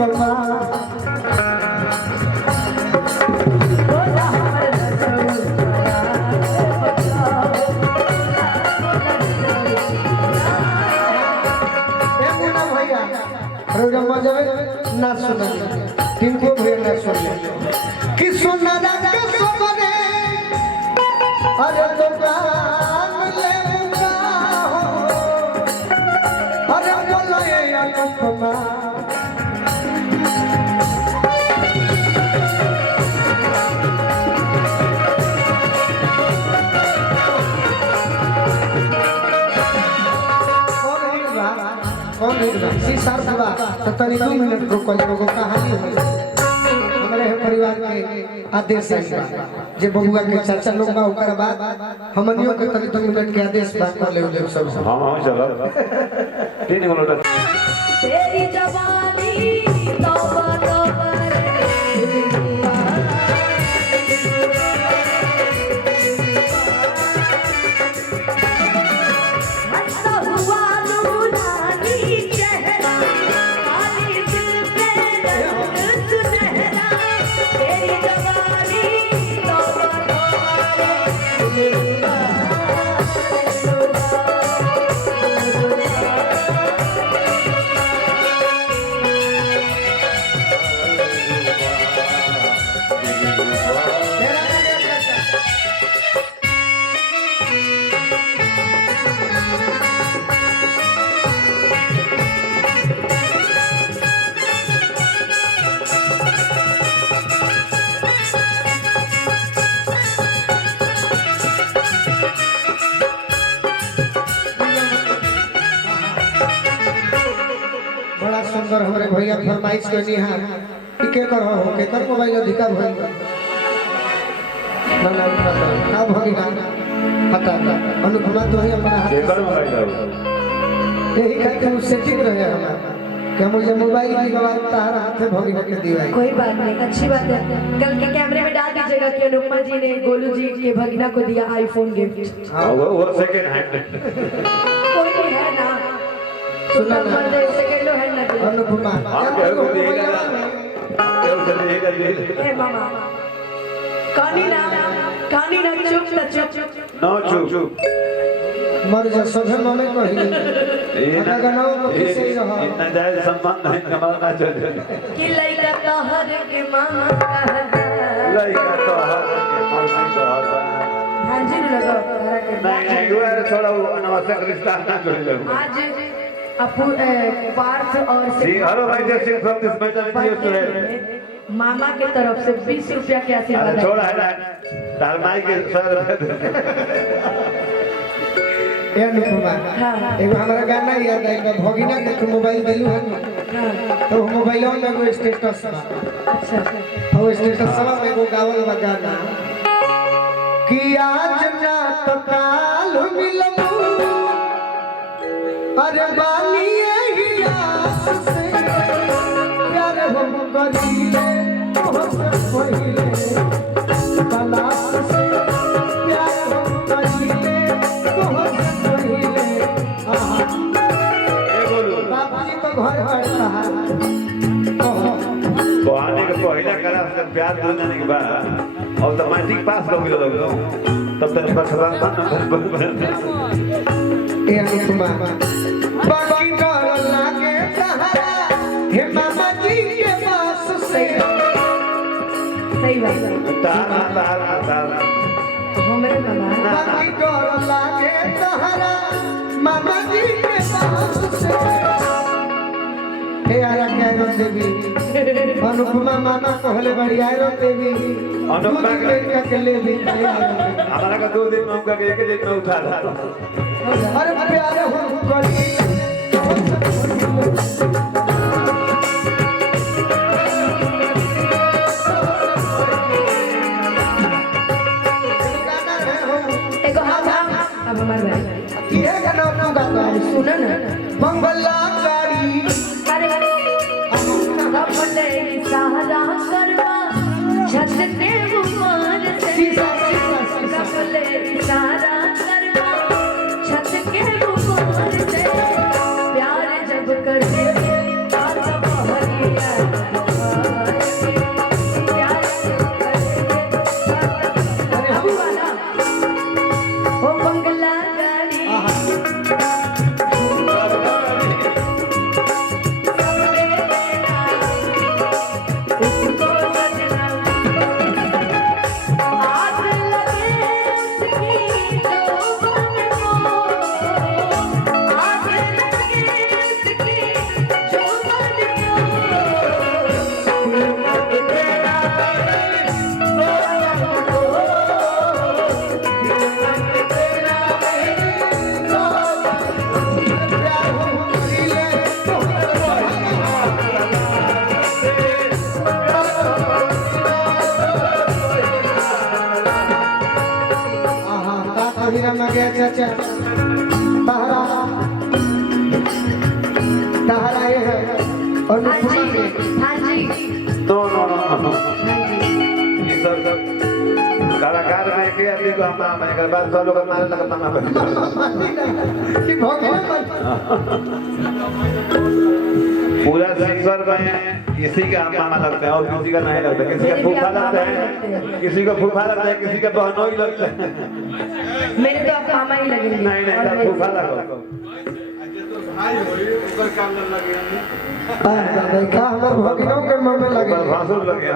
अनुपमा ना सुना तिनको भैया ना सुन कि सुना के सुने अरे दुकान ले अरे बोलो ये अनुपमा कौन सी सार बुआ तो तनी 2 मिनट रुको एगो कहानी है हमारे परिवार के आदेश है जे बबुआ के चाचा लोग बा ओकर बाद हमनियो के तनी 2 मिनट के आदेश बात कर ले सब हां हां चलो 3 मिनट तेरी जवानी तौबा तौबा सुंदर हमारे भैया फरमाइश करनी है कि के कर हो के कर मोबाइल अधिकार होई ना ना ना भगिना हटा अनुपमा तो ही अपना हाथ के कर मोबाइल यही खातिर सेटिंग रहे हमारा कि मुझे मोबाइल की बात तारा हाथ में भगिना के दिया कोई बात नहीं अच्छी बात है कल के कैमरे में डाल दीजिएगा कि अनुपमा जी ने गोलू जी के भगिना को दिया आईफोन गिफ्ट हां वो सेकंड हैंड कोई नहीं है ना सुना ना सेकंड हैंड ना अनुपमा ए मामा कहानी ना चुप नो चुप मर जा सभे मने कही ना गनाओ किसे रहा इतना जायज सम्मान नहीं कमाना चाहिए कि लइका तोहर के मामा लइका तोहर के मामा तोहर हां जी लगा नहीं वो थोड़ा अनावश्यक रिश्ता ना जोड़ लो आज अपू पार्थ और हेलो भाई जय Singh from this matter student मामा के तरफ से 20 रुपया के आशीर्वाद छोड़ा है ना तारमाई के 100 रुपया ए अनुपमा एगो हमारा गाना याद आइल भगिना के तू मोबाइल देलू है तो मोबाइलों में एगो स्टेटस बा अच्छा और स्टेटस में एगो गावल बा गाना कि आज ना तो काल मिलबू अरे बानी यही आस से प्यार हम करीले तोहसे पहिले तलाश से प्यार हम करीले तोहसे पहिले आहा ए बोलो बाबूजी तो घर बैठा है तो आने के पहला क्लास से प्यार दो जाने के बाद और तो मैट्रिक पास कर मिलो तब तक बचवा ए अनुपमा बाकी कर लागे सहारा हे मामा जी के पास से सही बात है तारा हमरे मामा बाकी कर लागे सहारा मामा जी के पास से हे आरा के आयरन देवी अनुपमा मामा कहले बड़ी आयरन देवी अनुपमा के ले भी हमारा का 2 दिन में उनका एक दिन में उठा था अरे प्यार हम करी एगो हम अब हमार भाई ये गाना अपना गाता है सुनो ना मंगलाकारी अरे अपने सहारा करवा छत के ऊपर से कपले इशारा करवा छत के ऊपर से प्यार जब करते बात बहरिया गया चाचा तहरा तहरा ये है और हाँ नुपुमा जी के हाँ जी नो नो नो नो हाँ जी ये सब कलाकार में के आदमी को हम मैं कर बाद सब लोग मारे लगता ना कि भगवान पूरा सिंगर में किसी का मामा लगता है और किसी का नहीं लगता, किसी का फूफा लगता है, किसी को फूफा लगता है, किसी का बहनोई लगता है। मेरे तो आप मामा ही लगेंगे नहीं नहीं और तो मैं- फूफा लगो का हमर भगिनों के मन में लगे भासुर लगे